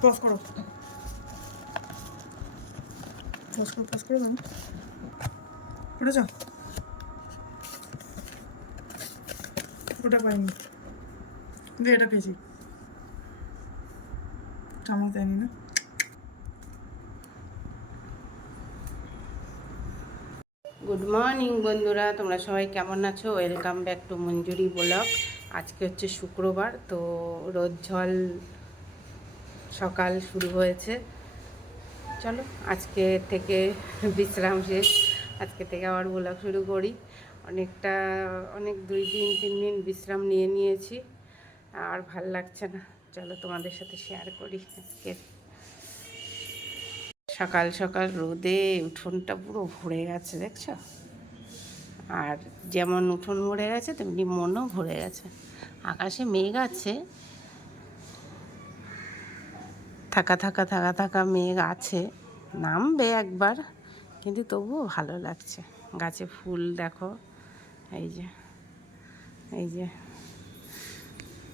Cross করো। Cross করো cross করো যাও ওটা পাইনি। এটা পেয়েছি। দেয়নি না। গুড মর্নিং বন্ধুরা। তোমরা সবাই কেমন আছো? Welcome back to Manjuri blog আজকে হচ্ছে শুক্রবার, তো রোদ ঝল সকাল শুরু হয়েছে। চলো, আজকে থেকে বিশ্রাম শেষ। আজকে থেকে আবার ব্লগ শুরু করি। অনেকটা, অনেক দুই দিন, তিন দিন বিশ্রাম নিয়ে নিয়েছি। আর ভালো লাগছে না। চলো, তোমাদের সাথে শেয়ার করি আজকে। সকাল সকাল রোদে উঠোনটা পুরো ভরে গেছে, দেখছ? আর যেমন উঠোন ভরে গেছে, তেমনি মনও ভরে গেছে। আকাশে মেঘ আছে। থাকা থাকা থাকা থাকা মেঘ আছে। নামবে একবার, কিন্তু তবুও ভালো লাগছে। গাছে ফুল দেখো, এই যে এই যে।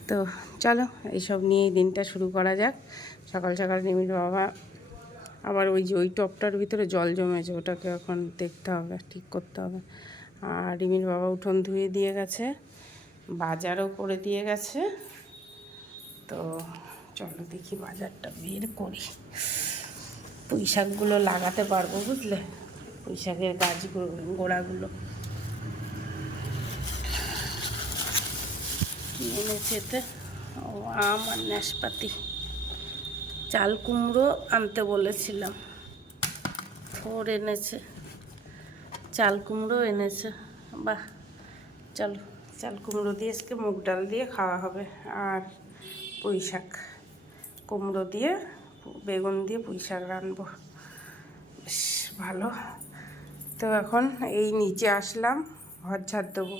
তো চলো, এইসব নিয়েই দিনটা শুরু করা যাক। সকাল সকাল নিমির বাবা আবার ওই যে ওই টপটার ভিতরে জল জমেছে, ওটাকে এখন দেখতে হবে, ঠিক করতে হবে। আর রিমির বাবা উঠোন ধুয়ে দিয়ে গেছে, বাজারও করে দিয়ে গেছে। তো চলো দেখি বাজারটা বের করি। পুঁই শাকগুলো লাগাতে পারব বুঝলে? পুঁই শাকের গাছগুলো গোড়াগুলো। কি এনেছে এতে ও আম আর নাশপাতি চাল কুমড়ো আনতে বলেছিলাম। ওর এনেছে। চাল কুমড়ো এনেছে। বাহ, চলো, চাল কুমড়ো দিয়ে আজকে মুগ ডাল দিয়ে খাওয়া হবে। আর পুঁই শাক, কুমড়ো দিয়ে, বেগুন দিয়ে পুঁই শাক রানবো বেশ, ভালো। তো এখন এই নিচে আসলাম, ঘর ঝাড় দেবো।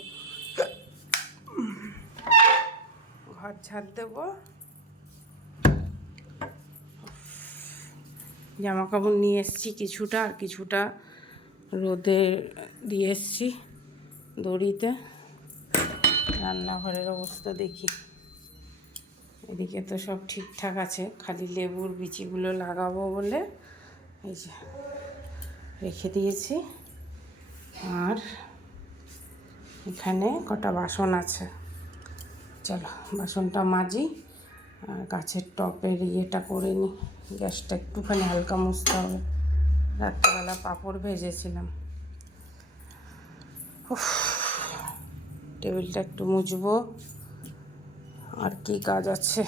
ঘর ঝাড় দেবো। জামা কাপড় নিয়ে এসেছি কিছুটা, আর কিছুটা রোদে দিয়ে এসেছি দড়িতে। রান্নাঘরের অবস্থা দেখি। এদিকে তো সব ঠিকঠাক আছে। খালি লেবুর বিচিগুলো লাগাবো বলে এই যে রেখে দিয়েছি। আর এখানে কটা বাসন আছে। চলো, বাসনটা মাজি। আর গাছের টপের ইয়েটা করে নিই। গ্যাসটা একটুখানি হালকা মুছতে হবে। রাত্রেবেলা পাঁপড় ভেজেছিলাম। টেবিলটা একটু মুছবো। আর কি কাজ আছে?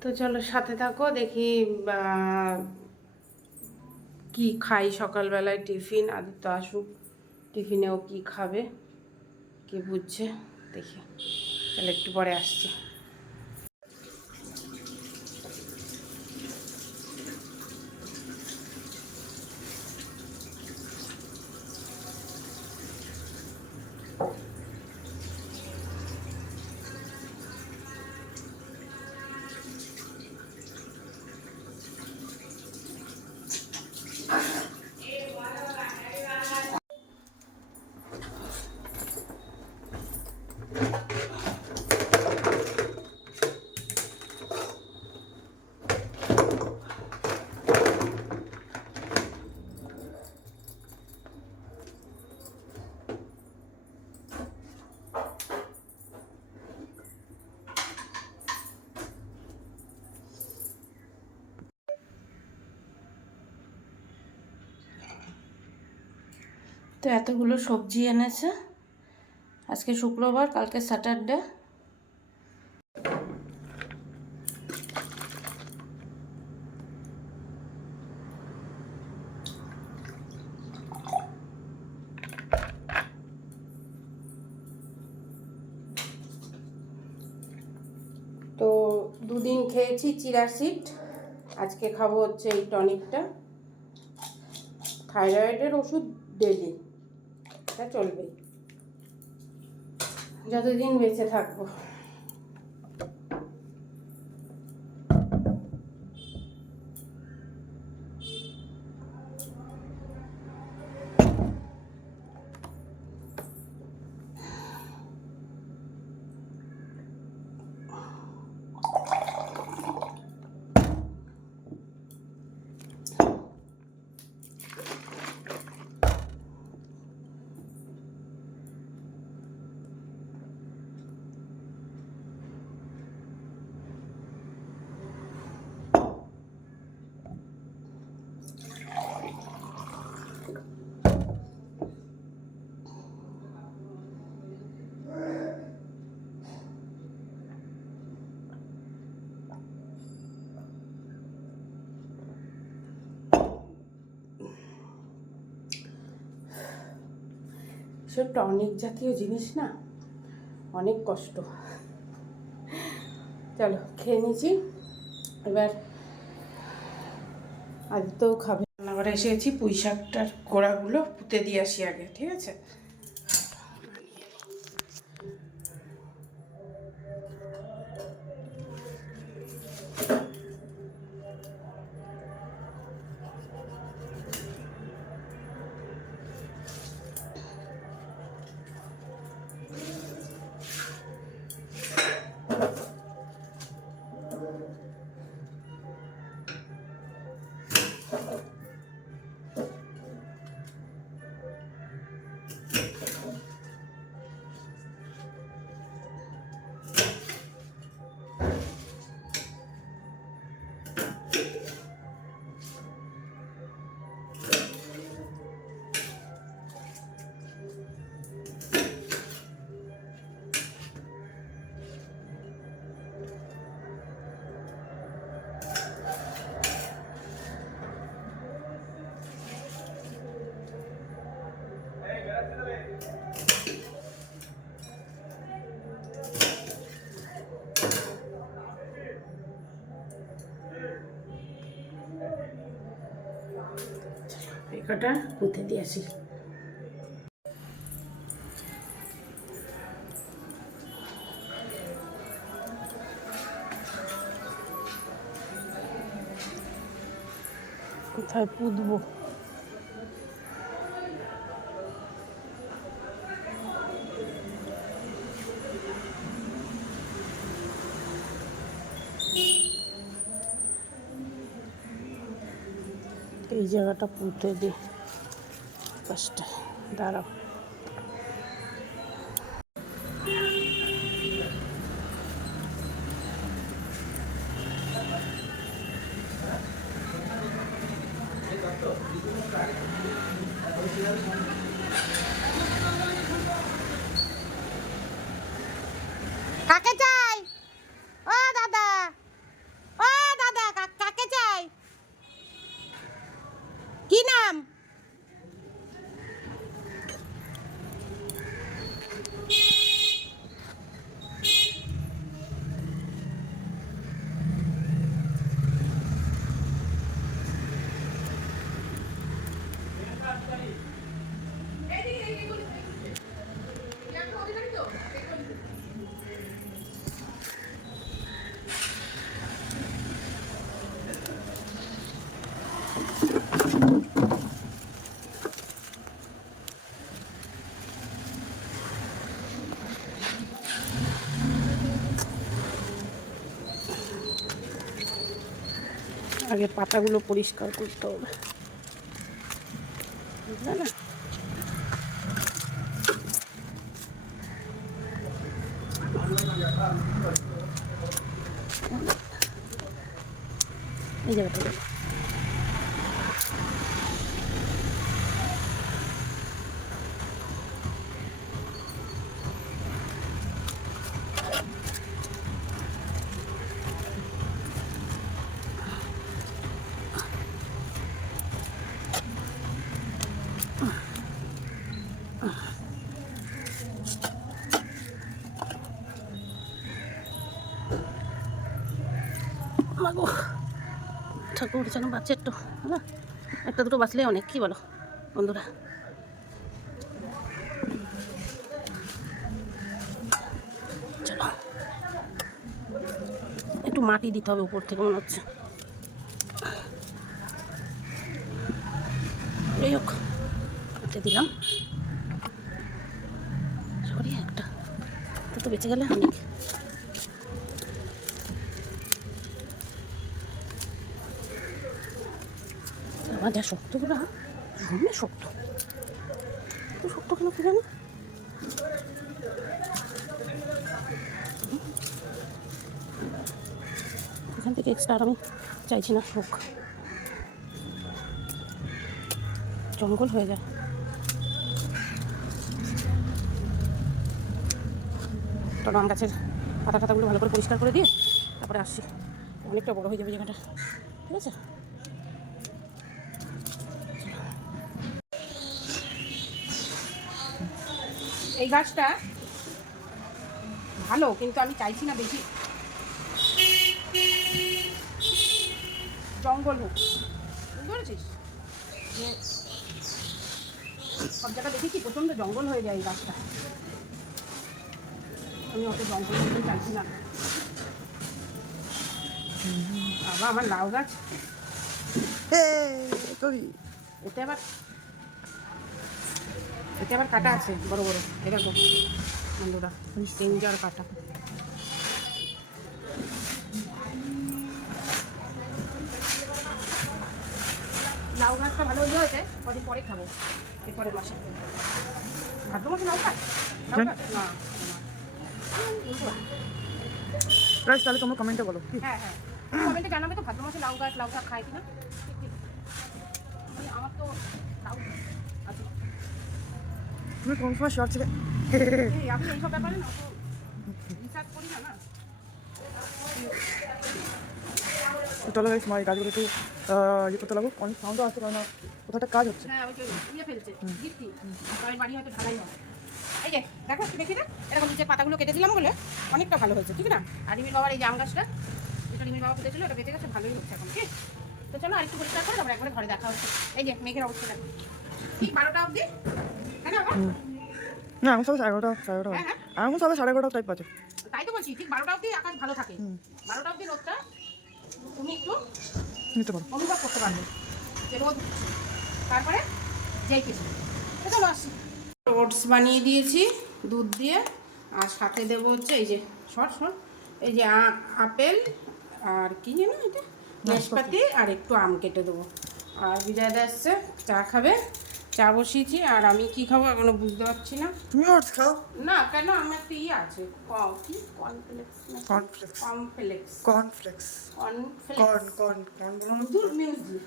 তো চলো সাথে থাকো, দেখি কি খাই সকালবেলায় টিফিন। আদিত্য আসুক, টিফিনেও কি খাবে, কি বুঝছে? দেখি, তাহলে একটু পরে আসছি। তো এতগুলো সবজি এনেছে। আজকে শুক্রবার, কালকে স্যাটারডে তো দুদিন খেয়েছি চিরাসিট আজকে খাব হচ্ছে এই টনিকটা। থাইরয়েডের ওষুধ ডেলি এটা চলবে যতদিন বেঁচে থাকব। সব টনিক জাতীয় জিনিস না? অনেক কষ্ট। চলো, খেয়ে নিয়েছি। এবার আজ তো খাবে। রান্নাঘরে এসে গেছি পুঁই শাকটার গোড়াগুলো পুঁতে দিয়ে আসি আগে, ঠিক আছে? এই কটা পুঁতে দিয়ে কোথায় পুঁতবো? এই জায়গাটা পুঁতে দিই পাঁচটা দাঁড়াও কাকে চাই ও দাদা ও দাদা কা- কাকে চাই কি নাম আগে পাতাগুলো পরিষ্কার করতে হবে। বুঝলে না এই জায়গাটা দেখো। মাগো যেন বাচ্চা একটু না? একটা দুটো বাঁচলে অনেক, কি বলো বন্ধুরা? চলো। একটু মাটি দিতে হবে উপর থেকে মনে হচ্ছে। যাই হোক দিলাম। সরি, একটা তো বেঁচে গেলে অনেক। আমার যা শক্তগুলো ভীষণ শক্ত। শক্ত কেন কি জানি? এখান থেকে এক্সট্রা আর আমি চাইছি না, হোক। জঙ্গল হয়ে যায়। তো আম গাছের পাতা টাতাগুলো ভালো করে পরিষ্কার করে দিয়ে তারপরে আসছি। অনেকটা বড় হয়ে যাবে জায়গাটা। ঠিক আছে? এই গাছটা ভালো কিন্তু আমি চাইছি না বেশি। জঙ্গল হোক। বুঝতে পেরেছিস? সব জায়গা দেখেছি প্রচণ্ড জঙ্গল হয়ে যায় এই গাছটা। আমি অত জঙ্গল করতে চাইছি না। বাবা আমার লাউ গাছ। এতে আবার এতে আবার কাটা আছে বড় বড়। তো বন্ধুরা ডেঞ্জার কাটা। লাউ গাছটা ভালো হয়েছে কদিন পরে খাব। এরপরের মাসে ভাদ্র মাসে লাউ গাছ? না না। তাহলে তোমরা কমেন্টে বলো হ্যাঁ হ্যাঁ। কমেন্টে জানাবে তো ভাদ্র মাসে লাউ গাছ লাউ শাক খায় কিনা? আমার তো লাউ তুমি কোন সময় শর্ট এই আমি এইসব ব্যাপারে না রিসার্চ করি না না? চলো গাইস এই গাছগুলো একটু ইয়ে করতে লাগো অনেক সাউন্ডও আসছে কারণ কোথাও একটা কাজ হচ্ছে। হ্যাঁ যে ইয়ে ফেলছে বাড়ি হয়তো ঢালাই হবে। এই যে দেখো দেখি না? এরকম নিচের পাতাগুলো কেটে দিলাম বলে অনেকটা ভালো হয়েছে ঠিক না? আর রিমির বাবার এই জাম গাছটা এটা রিমির বাবা কেটেছিল এটা বেঁচে গেছে ভালোই হচ্ছে এখন ঠিক? তো চলো আরেকটু পরিষ্কার করে তারপরে একবারে ঘরে দেখা হচ্ছে। এই যে মেঘের অবস্থা দেখো। হ্যাঁ না এখন সবাই সাড়ে এগারোটা সাড়ে এগারোটা হ্যাঁ, এখন সবাই সাড়ে এগারোটা টাইপ আছে। তাই তো বলছি ঠিক বারোটা অবধি আকাশ ভালো থাকে। বারোটা অবধি রোদটা তুমি একটু নিতে পারো। অনুভব করতে পারবে যে রোদ তারপরে যেই কিছু। চলো আসি। ওটস বানিয়ে দিয়েছি দুধ দিয়ে। আর সাথে দেবো হচ্ছে এই যে শর্ট শর্ট এই যে আপেল আর কি যেন এটা? নাশপাতি। আর একটু আম কেটে দেবো। আর বিজয়দা এসছে চা খাবে। চা বসিয়েছি আর আমি কি খাব এখনও বুঝতে পারছি না। তুমি ওটস খাও। না কেন? আমার একটা ইয়ে আছে ক- কি? Cornflakes cornflakes complex cornflakes cornflakes corn corn corn দূর মিউজিক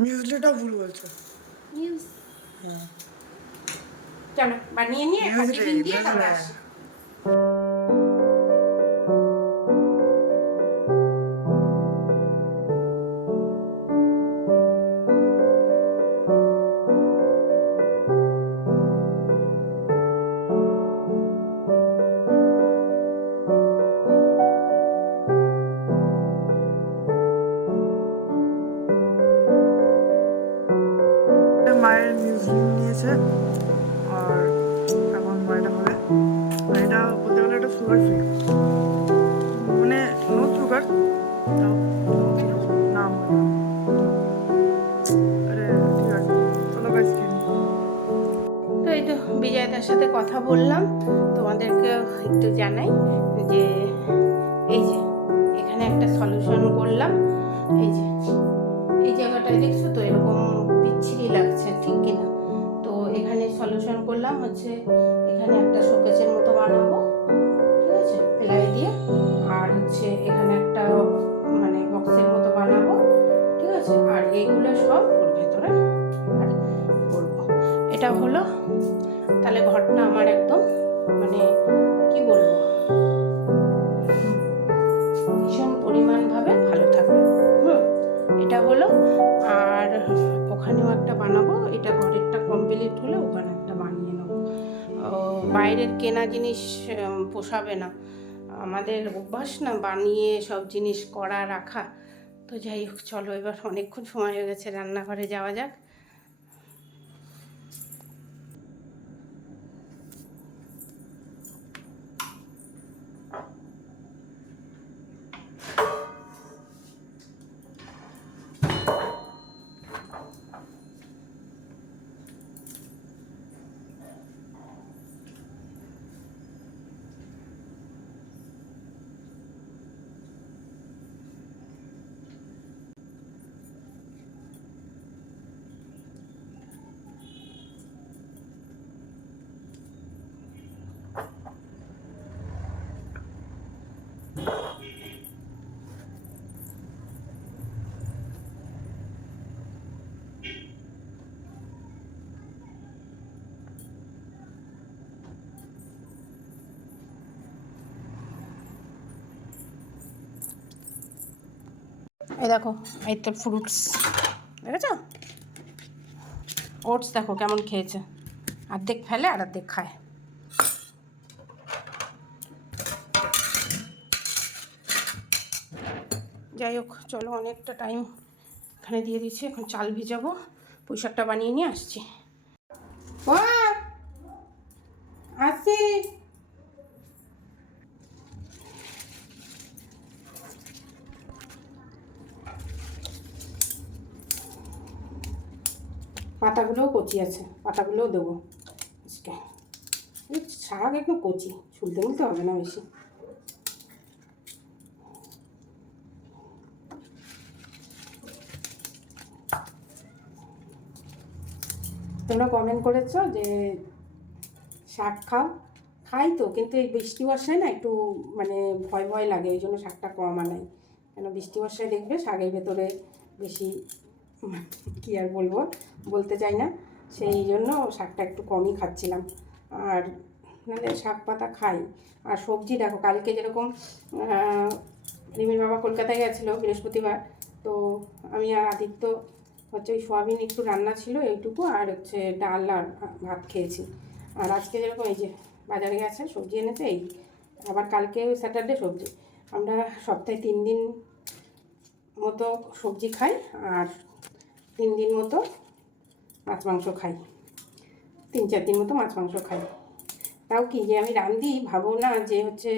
মিউজলিটা ভুল বলছো। নিউজ হ্যাঁ। চলো বানিয়ে নিয়ে টিফিন দিয়ে music. নাম আরে, ঠিক আছে, চলো গাইস কিনি তো এই তো বিজয়দার সাথে কথা বললাম। তোমাদেরকে একটু জানাই যে, এই যে, এখানে একটা সলিউশন করলাম। এই যে, এই জায়গাটায় দেখছ তো, এরকম বিচ্ছিরি লাগছে, ঠিক কিনা? তো এখানে সলিউশন করলাম হচ্ছে এটা হলো, তাহলে ঘরটা আমার একদম মানে কি বলব? ভীষণ পরিমাণভাবে ভালো থাকবে। হুম, এটা হলো, আর ওখানেও একটা বানাবো, এটা ঘরেরটা কমপ্লিট হলে ওখানে একটা বানিয়ে নেব। বাইরের কেনা জিনিস পোষাবে না। আমাদের অভ্যাস না, বানিয়ে সব জিনিস করা, রাখা। তো যাই হোক, চলো এবার অনেকক্ষণ সময় হয়ে গেছে, রান্নাঘরে যাওয়া যাক। দেখো, এই তোর ফ্রুটস দেখেছ? ওটস দেখো কেমন খেয়েছে। অর্ধেক ফেলে আর অর্ধেক খায়। যাই হোক, চলো অনেকটা টাইম এখানে দিয়ে দিচ্ছি। এখন চাল ভিজাবো, পুঁই বানিয়ে নিয়ে আসছি। ও আসি পাতাগুলোও কচি আছে, পাতাগুলোও দেবো। আজকে। শাক একটু কচি ছুলতে মুলতে হবে না বেশি। তোমরা কমেন্ট করেছ যে শাক খাও? খাই তো, কিন্তু এই বৃষ্টি বর্ষায় না একটু মানে ভয় ভয় লাগে, এই জন্য শাকটা কম আনাই। কেন বৃষ্টি বর্ষায় দেখবে শাকের ভেতরে বেশি কী আর বলব? বলতে চাই না। সেই জন্য শাকটা একটু কমই খাচ্ছিলাম। আর নাহলে শাক পাতা খাই। আর সবজি দেখো, কালকে যেরকম রিমির বাবা কলকাতায় গেছিল বৃহস্পতিবার, তো আমি আর আদিত্য হচ্ছে ওই সোয়াবিন একটু রান্না ছিল এইটুকু, আর হচ্ছে ডাল আর ভাত খেয়েছি। আর আজকে যেরকম এই যে বাজারে গেছে, সবজি এনেছে, এই আবার কালকে স্যাটারডে সবজি। আমরা সপ্তাহে তিন দিন মতো সবজি খাই, আর তিন দিন মতো মাছ মাংস খাই। তিন, চার দিন মতো মাছ মাংস খাই। তাও কি যে আমি রান্ধি ভাবো না যে হচ্ছে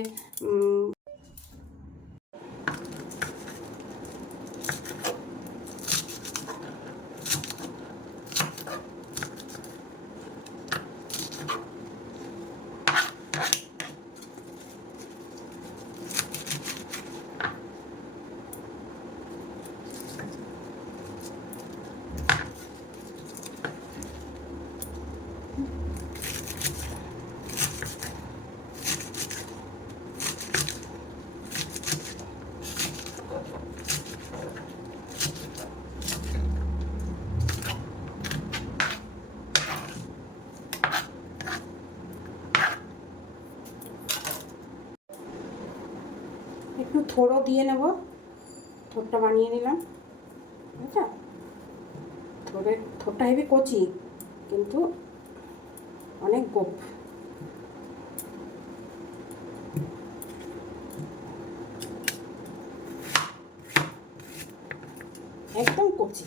একটু থোড়ো দিয়ে নেব। থোরটা বানিয়ে নিলাম। আচ্ছা। থোড়ে থোরটা হেবি কচি, কিন্তু অনেক গোপ একদম কচি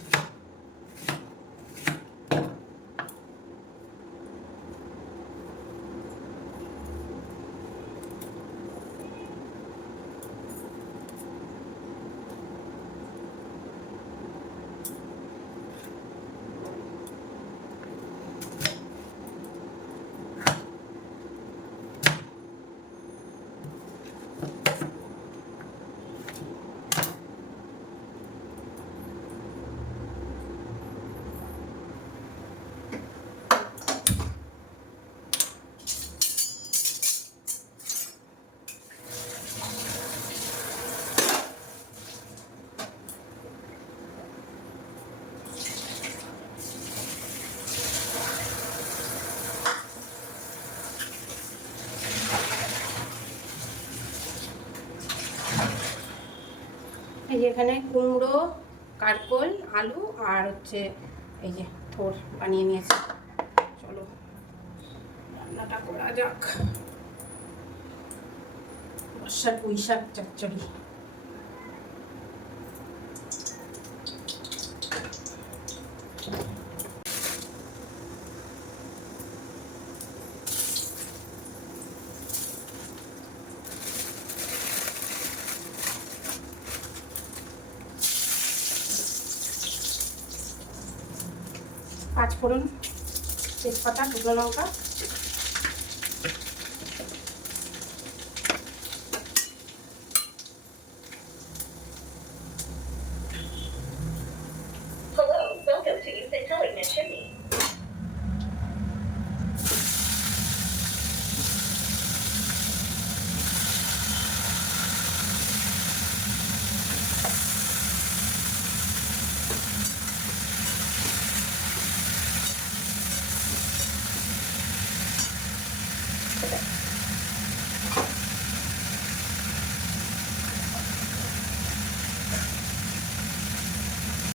এই এখানে কুমড়ো, কারকল, আলু আর হচ্ছে এই যে থোর বানিয়ে নিয়েছি। চলো, রান্নাটা করা যাক। বর্ষার পুঁই শাক চচ্চড়ি। गलों का